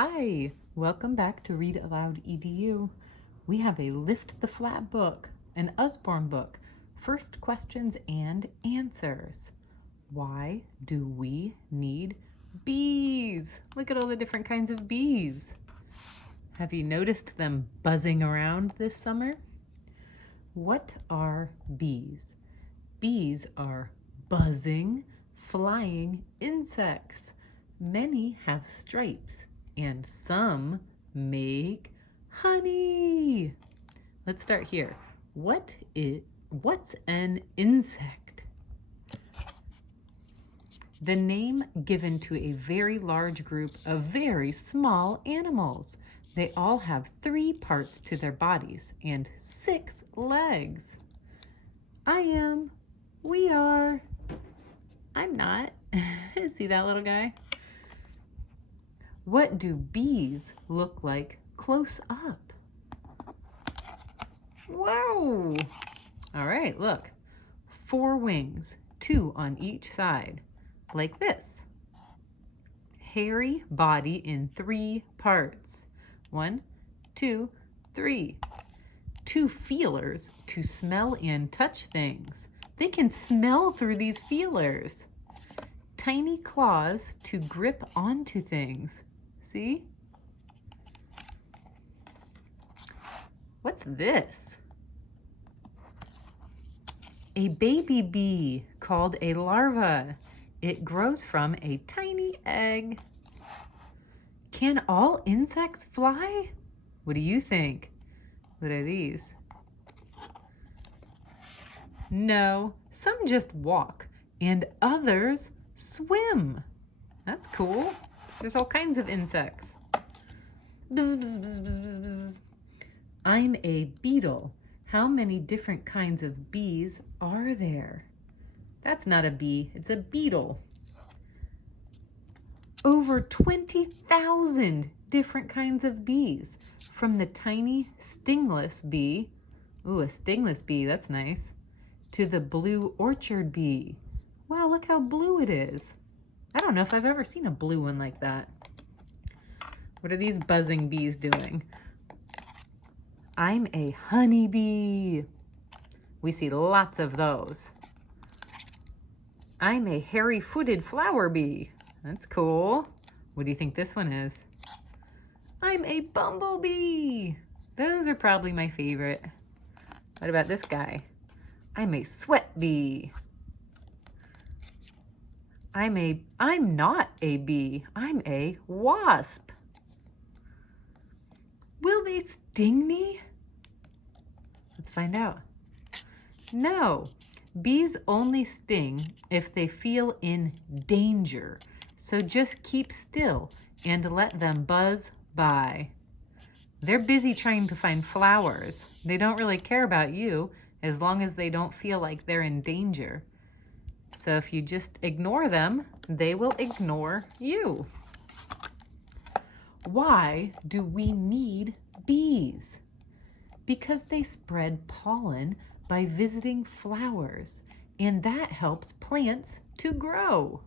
Hi, welcome back to Read Aloud EDU. We have a Lift the Flat book, an Usborne book, first questions and answers. Why do we need bees? Look at all the different kinds of bees. Have you noticed them buzzing around this summer? What are bees? Bees are buzzing, flying insects. Many have stripes and some make honey. Let's start here. What's an insect? The name given to a very large group of very small animals. They all have 3 parts to their bodies and 6 legs. We are. I'm not. See that little guy? What do bees look like close up? Whoa! All right, look. 4 wings, 2 on each side, like this. Hairy body in 3 parts. 1, 2, 3. 2 feelers to smell and touch things. They can smell through these feelers. Tiny claws to grip onto things. See? What's this? A baby bee called a larva. It grows from a tiny egg. Can all insects fly? What do you think? What are these? No, some just walk and others swim. That's cool. There's all kinds of insects. Bzz, bzz, bzz, bzz, bzz, bzz. I'm a beetle. How many different kinds of bees are there? That's not a bee, it's a beetle. Over 20,000 different kinds of bees, from the tiny stingless bee, ooh, a stingless bee, that's nice, to the blue orchard bee. Wow, look how blue it is. I don't know if I've ever seen a blue one like that. What are these buzzing bees doing? I'm a honeybee. We see lots of those. I'm a hairy-footed flower bee. That's cool. What do you think this one is? I'm a bumblebee. Those are probably my favorite. What about this guy? I'm a sweat bee. I'm not a bee. I'm a wasp. Will they sting me? Let's find out. No, bees only sting if they feel in danger. So just keep still and let them buzz by. They're busy trying to find flowers. They don't really care about you as long as they don't feel like they're in danger. So if you just ignore them, they will ignore you. Why do we need bees? Because they spread pollen by visiting flowers, and that helps plants to grow.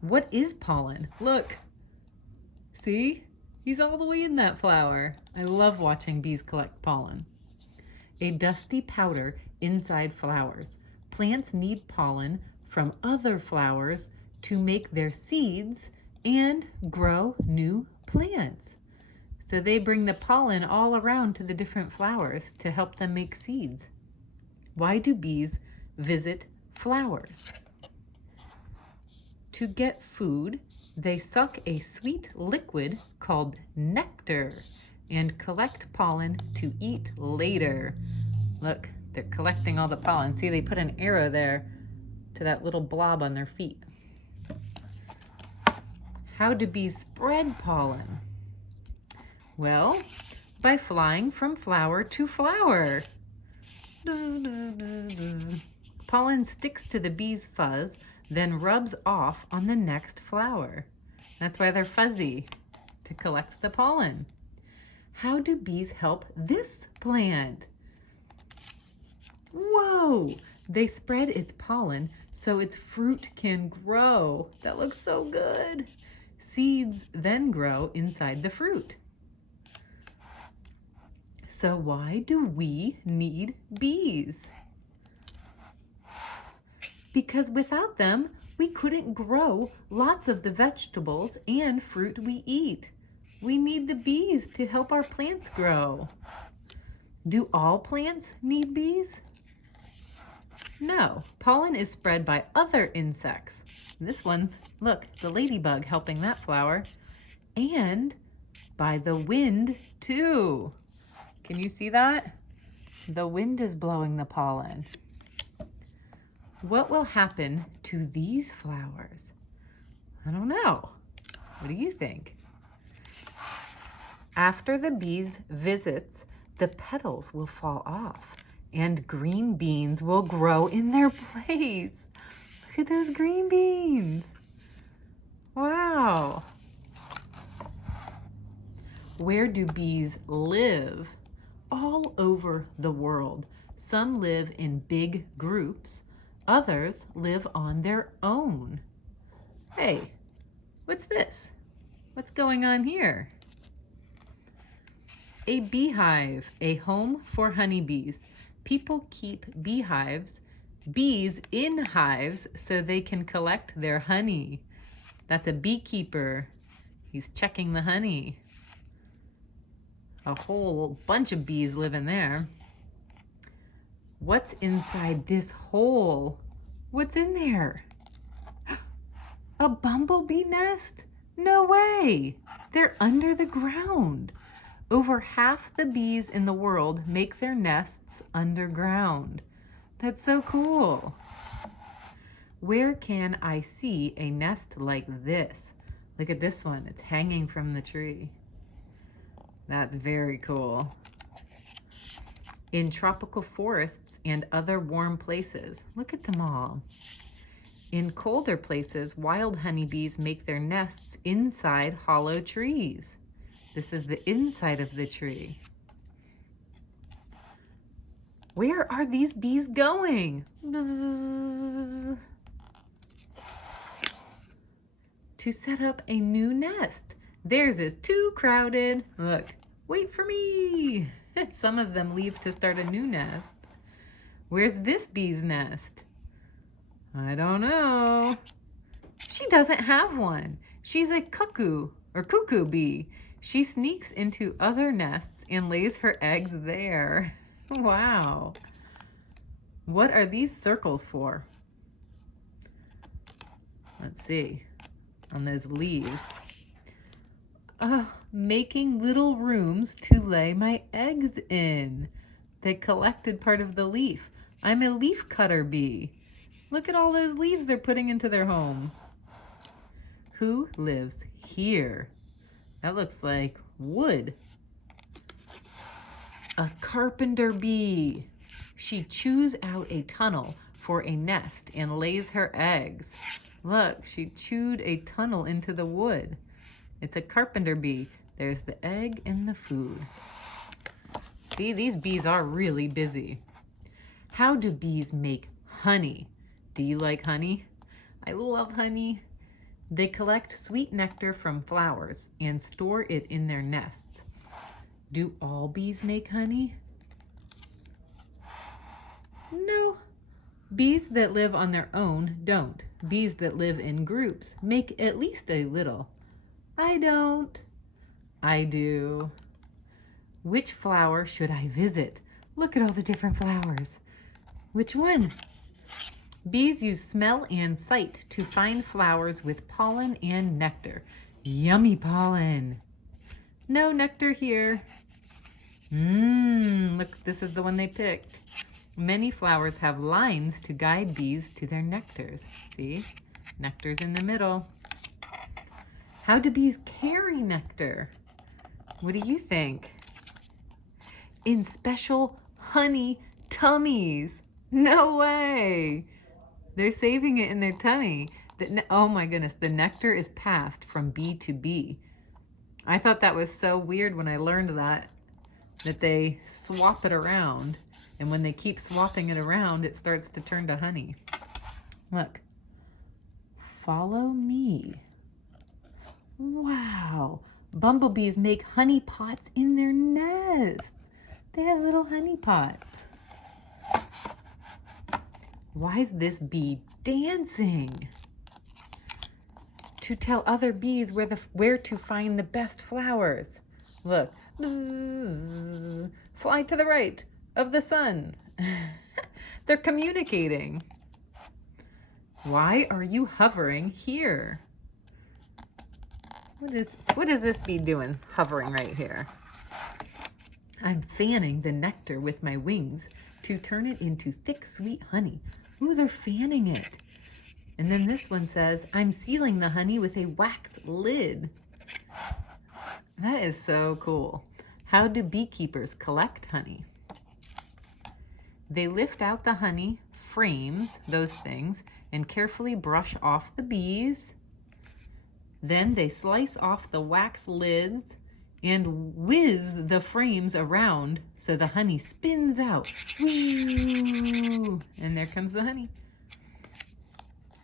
What is pollen? Look. See? He's all the way in that flower. I love watching bees collect pollen. A dusty powder inside flowers. Plants need pollen from other flowers to make their seeds and grow new plants. So they bring the pollen all around to the different flowers to help them make seeds. Why do bees visit flowers? To get food, they suck a sweet liquid called nectar and collect pollen to eat later. Look, they're collecting all the pollen. See, they put an arrow there to that little blob on their feet. How do bees spread pollen? Well, by flying from flower to flower. Bzz, bzz, bzz, bzz. Pollen sticks to the bee's fuzz, then rubs off on the next flower. That's why they're fuzzy, to collect the pollen. How do bees help this plant? Whoa! They spread its pollen so its fruit can grow. That looks so good. Seeds then grow inside the fruit. So why do we need bees? Because without them, we couldn't grow lots of the vegetables and fruit we eat. We need the bees to help our plants grow. Do all plants need bees? No, pollen is spread by other insects. This one's, look, it's a ladybug helping that flower. And by the wind too. Can you see that? The wind is blowing the pollen. What will happen to these flowers? I don't know. What do you think? After the bees' visits, the petals will fall off and green beans will grow in their place. Look at those green beans. Wow. Where do bees live? All over the world. Some live in big groups. Others live on their own. Hey, what's this? What's going on here? A beehive, a home for honeybees. People keep bees in hives so they can collect their honey. That's a beekeeper. He's checking the honey. A whole bunch of bees live in there. What's inside this hole? What's in there? A bumblebee nest? No way! They're under the ground. Over half the bees in the world make their nests underground. That's so cool. Where can I see a nest like this? Look at this one. It's hanging from the tree. That's very cool. In tropical forests and other warm places. Look at them all. In colder places, wild honeybees make their nests inside hollow trees. This is the inside of the tree. Where are these bees going? Bzzz. To set up a new nest. Theirs is too crowded. Look, wait for me. Some of them leave to start a new nest. Where's this bee's nest? I don't know. She doesn't have one. She's a cuckoo bee. She sneaks into other nests and lays her eggs there. Wow. What are these circles for? Let's see. On those leaves. Making little rooms to lay my eggs in. They collected part of the leaf. I'm a leaf cutter bee. Look at all those leaves they're putting into their home. Who lives here? That looks like wood. A carpenter bee. She chews out a tunnel for a nest and lays her eggs. Look, she chewed a tunnel into the wood. It's a carpenter bee. There's the egg and the food. See, these bees are really busy. How do bees make honey? Do you like honey? I love honey. They collect sweet nectar from flowers and store it in their nests. Do all bees make honey? No. Bees that live on their own don't. Bees that live in groups make at least a little. I don't. I do. Which flower should I visit? Look at all the different flowers. Which one? Bees use smell and sight to find flowers with pollen and nectar. Yummy pollen. No nectar here. Look, this is the one they picked. Many flowers have lines to guide bees to their nectars. See? Nectar's in the middle. How do bees carry nectar? What do you think? In special honey tummies. No way. They're saving it in their tummy. Oh my goodness, the nectar is passed from bee to bee. I thought that was so weird when I learned that they swap it around. And when they keep swapping it around, it starts to turn to honey. Look, follow me. Wow, bumblebees make honey pots in their nests. They have little honey pots. Why is this bee dancing? To tell other bees where to find the best flowers. Look, bzz, bzz, fly to the right of the sun. They're communicating. Why are you hovering here? What is this bee doing, hovering right here? I'm fanning the nectar with my wings to turn it into thick, sweet honey. Ooh, they're fanning it. And then this one says, I'm sealing the honey with a wax lid. That is so cool. How do beekeepers collect honey? They lift out the honey frames, those things, and carefully brush off the bees. Then they slice off the wax lids and whiz the frames around so the honey spins out. Woo! And there comes the honey.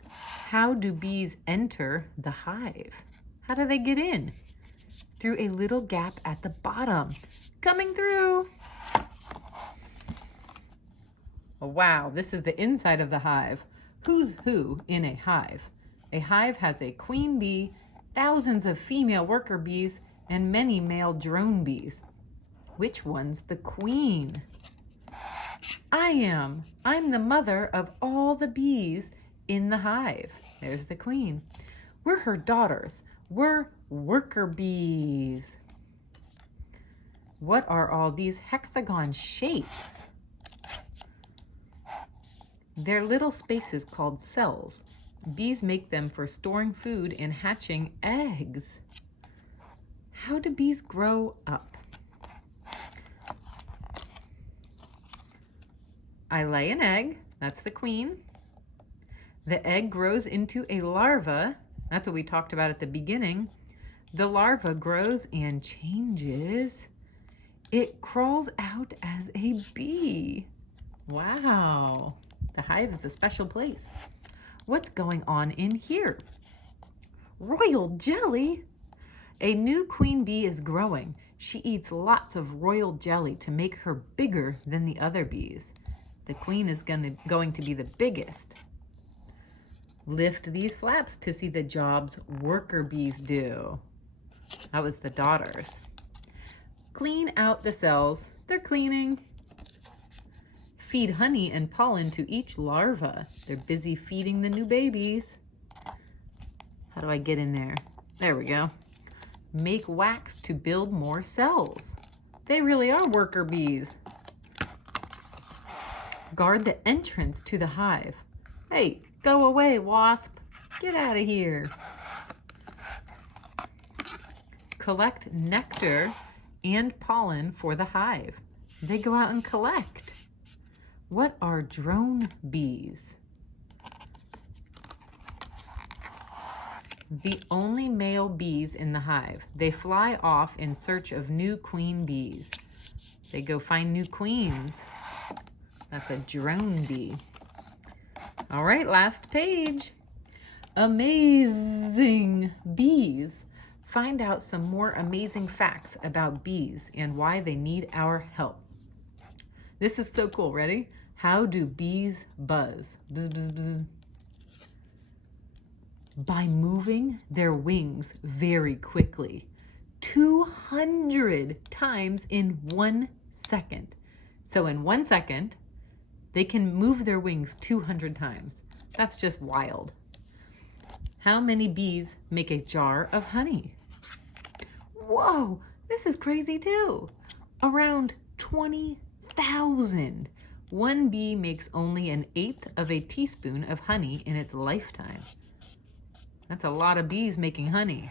How do bees enter the hive? How do they get in? Through a little gap at the bottom. Coming through. Oh, wow, this is the inside of the hive. Who's who in a hive? A hive has a queen bee, thousands of female worker bees, and many male drone bees. Which one's the queen? I am. I'm the mother of all the bees in the hive. There's the queen. We're her daughters. We're worker bees. What are all these hexagon shapes? They're little spaces called cells. Bees make them for storing food and hatching eggs. How do bees grow up? I lay an egg. That's the queen. The egg grows into a larva. That's what we talked about at the beginning. The larva grows and changes. It crawls out as a bee. Wow. The hive is a special place. What's going on in here? Royal jelly? A new queen bee is growing. She eats lots of royal jelly to make her bigger than the other bees. The queen is going to be the biggest. Lift these flaps to see the jobs worker bees do. That was the daughters. Clean out the cells. They're cleaning. Feed honey and pollen to each larva. They're busy feeding the new babies. How do I get in there? There we go. Make wax to build more cells. They really are worker bees. Guard the entrance to the hive. Hey, go away, wasp. Get out of here. Collect nectar and pollen for the hive. They go out and collect. What are drone bees? The only male bees in the hive. They fly off in search of new queen bees. They go find new queens. That's a drone bee. All right, last page. Amazing bees. Find out some more amazing facts about bees and why they need our help. This is so cool. Ready? How do bees buzz? Buzz, buzz, buzz. By moving their wings very quickly, 200 times in 1 second. So in 1 second, they can move their wings 200 times. That's just wild. How many bees make a jar of honey? Whoa, this is crazy too. Around 20,000. One bee makes only 1/8 of a teaspoon of honey in its lifetime. That's a lot of bees making honey.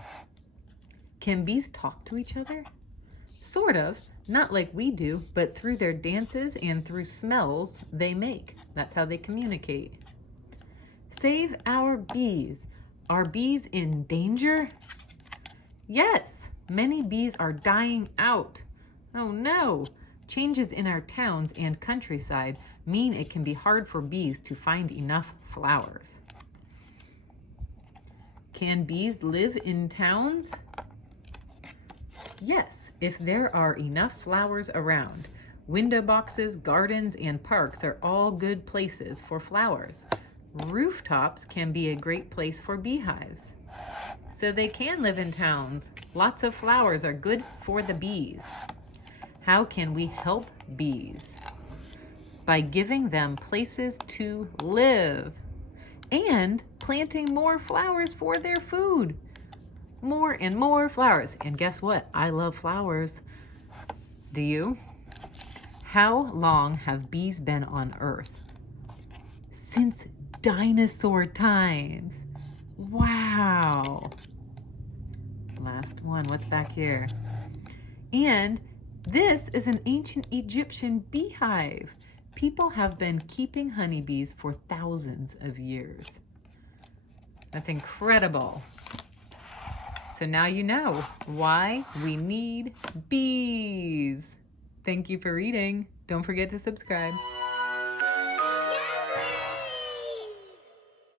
Can bees talk to each other? Sort of, not like we do, but through their dances and through smells they make. That's how they communicate. Save our bees. Are bees in danger? Yes, many bees are dying out. Oh no! Changes in our towns and countryside mean it can be hard for bees to find enough flowers. Can bees live in towns? Yes, if there are enough flowers around. Window boxes, gardens, and parks are all good places for flowers. Rooftops can be a great place for beehives. So they can live in towns. Lots of flowers are good for the bees. How can we help bees? By giving them places to live and planting more flowers for their food. More and more flowers. And guess what? I love flowers. Do you? How long have bees been on Earth? Since dinosaur times. Wow. Last one. What's back here? And this is an ancient Egyptian beehive. People have been keeping honeybees for thousands of years. That's incredible. So now you know why we need bees. Thank you for reading. Don't forget to subscribe.